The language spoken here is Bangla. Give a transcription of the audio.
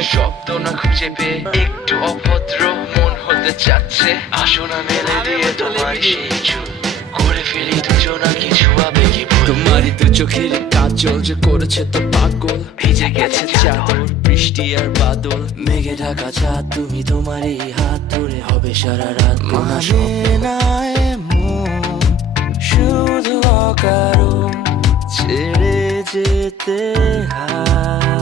মনে শব্দ না খুঁজে পেয়ে একটু অভদ্র মন হতে চাচ্ছে। আসো না মেলে দিয়ে তোমার সেই চুল, করে ফেলি দুজনা কিছু আবেগী ভুল। তোমারই তো চোখের কাজল যে করেছে তো পাগল, ভিজে গেছে চাদর বৃষ্টি আর বাদল, মেঘে ঢাকা চাঁদ তুমি তোমার এই হাত ধরে হবে সারা রাত। মানে না এমন শুধু অকারণ ছেড়ে যেতে হয়।